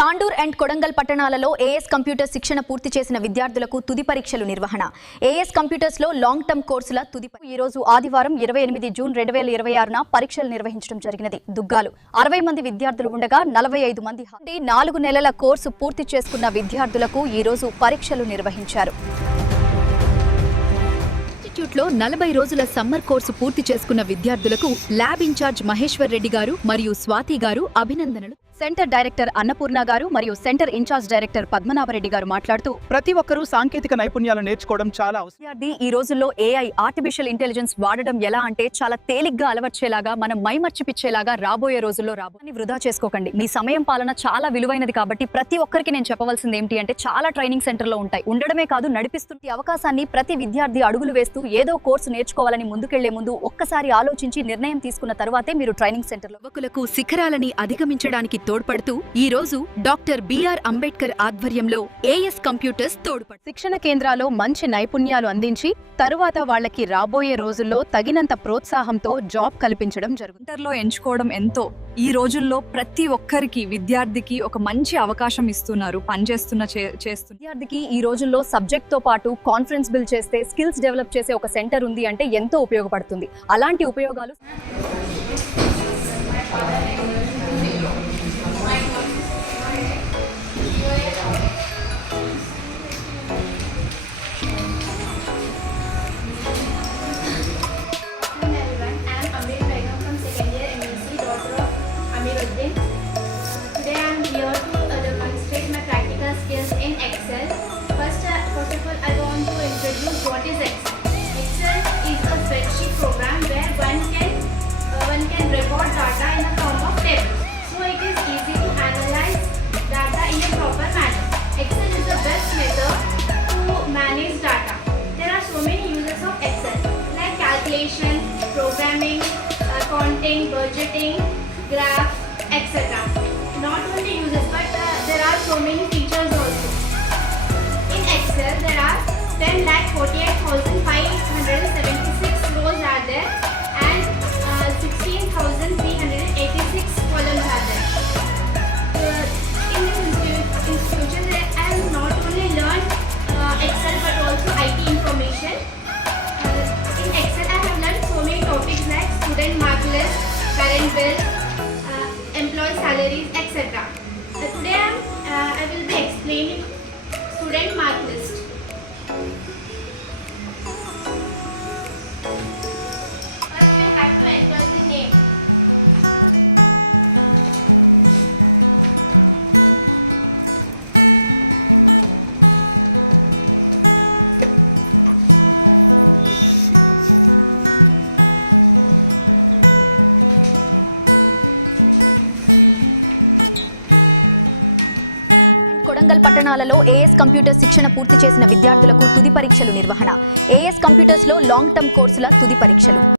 తాండూర్ అండ్ కొడంగల్ పట్టణాలలో as computer శిక్షణ పూర్తి చేసిన విద్యార్థులకు తుది పరీక్షలు నిర్వహణ. ఏఎస్ కంప్యూటర్స్ లో లాంగ్ టర్మ్ కోర్సుల తుది ఈ రోజు ఆదివారం 28 జూన్ 2026న పరీక్షలు నిర్వహించడం జరిగినది. దుగ్గాలు 60 మంది విద్యార్థులు ఉండగా 45 మంది 4 నెలల కోర్సు పూర్తి చేసుకున్న విద్యార్థులకు ఈ రోజు పరీక్షలు నిర్వహించారు. ఇన్స్టిట్యూట్లో 40 రోజుల సమ్మర్ కోర్సు పూర్తి చేసుకున్న విద్యార్థులకు ల్యాబ్ ఇన్ఛార్జ్ మహేశ్వర్ రెడ్డి గారు మరియు స్వాతి గారు అభినందనలు. సెంటర్ డైరెక్టర్ అన్నపూర్ణ గారు మరియు సెంటర్ ఇన్ఛార్జ్ డైరెక్టర్ పద్మనాభరెడ్డి గారు మాట్లాడుతూ ప్రతి ఒక్కరూ సాంకేతిక నైపుణ్యాలు నేర్చుకోవడం చాలా అవసరం. విద్యార్థి ఈ రోజుల్లో ఏఐ ఆర్టిఫిషియల్ ఇంటెలిజెన్స్ వాడడం ఎలా అంటే చాలా తేలిగ్గా అలవర్చేలాగా మనం మైమర్చిపిచ్చేలాగా రాబోయే రోజుల్లో వృధా చేసుకోకండి. మీ సమయం పాలన చాలా విలువైనది కాబట్టి ప్రతి ఒక్కరికి నేను చెప్పవలసింది ఏంటి అంటే చాలా ట్రైనింగ్ సెంటర్లో ఉంటాయి. ఉండడమే కాదు నడిపిస్తున్న అవకాశాన్ని ప్రతి విద్యార్థి అడుగులు వేస్తూ ఏదో కోర్సు నేర్చుకోవాలని ముందుకెళ్లే ముందు ఒక్కసారి ఆలోచించి నిర్ణయం తీసుకున్న తర్వాతే మీరు ట్రైనింగ్ సెంటర్లో యువకులకు శిఖరాలని అధిగమించడానికి తోడ్పడుతూ ఈ రోజు డాక్టర్ బిఆర్ అంబేద్కర్ ఆధ్వర్యంలో ఏఎస్ కంప్యూటర్స్ తోడ్పడు శిక్షణ కేంద్రాల్లో మంచి నైపుణ్యాలు అందించి తరువాత వాళ్ళకి రాబోయే రోజుల్లో తగినంత ప్రోత్సాహంతో జాబ్ కల్పించడం జరుగుతుంది. సెంటర్లో ఎంచుకోవడం ఎంతో ఈ రోజుల్లో ప్రతి ఒక్కరికి విద్యార్థికి ఒక మంచి అవకాశం ఇస్తున్నారు. పనిచేస్తున్న విద్యార్థికి ఈ రోజుల్లో సబ్జెక్ట్ తో పాటు కాన్ఫరెన్స్ బిల్డ్ చేస్తే స్కిల్స్ డెవలప్ చేసే ఒక సెంటర్ ఉంది అంటే ఎంతో ఉపయోగపడుతుంది. అలాంటి ఉపయోగాలు Today I am here to demonstrate my practical skills in Excel. First of all, I want to introduce what is Excel. Excel is a spreadsheet program where one can record data in a form of table. So it is easy to analyze data in a proper manner. Excel is the best method to manage data. There are so many uses of Excel like calculation, programming, accounting, budgeting, graph, etc. Not only uses but there are so many features also. In Excel there are 10,48,576 rows are there and 16,386 columns are there. In this institution I have not only learned Excel but also IT information. In Excel I have learned so many topics like student mark list, current bill, employee salaries, etc. Today I will be explaining student mark list. First we have to enter the name. Kodangal పట్టణాలలో as computer శిక్షణ పూర్తి చేసిన విద్యార్థులకు తుది పరీక్షలు నిర్వహణ. As computers లో long term కోర్సుల తుది పరీక్షలు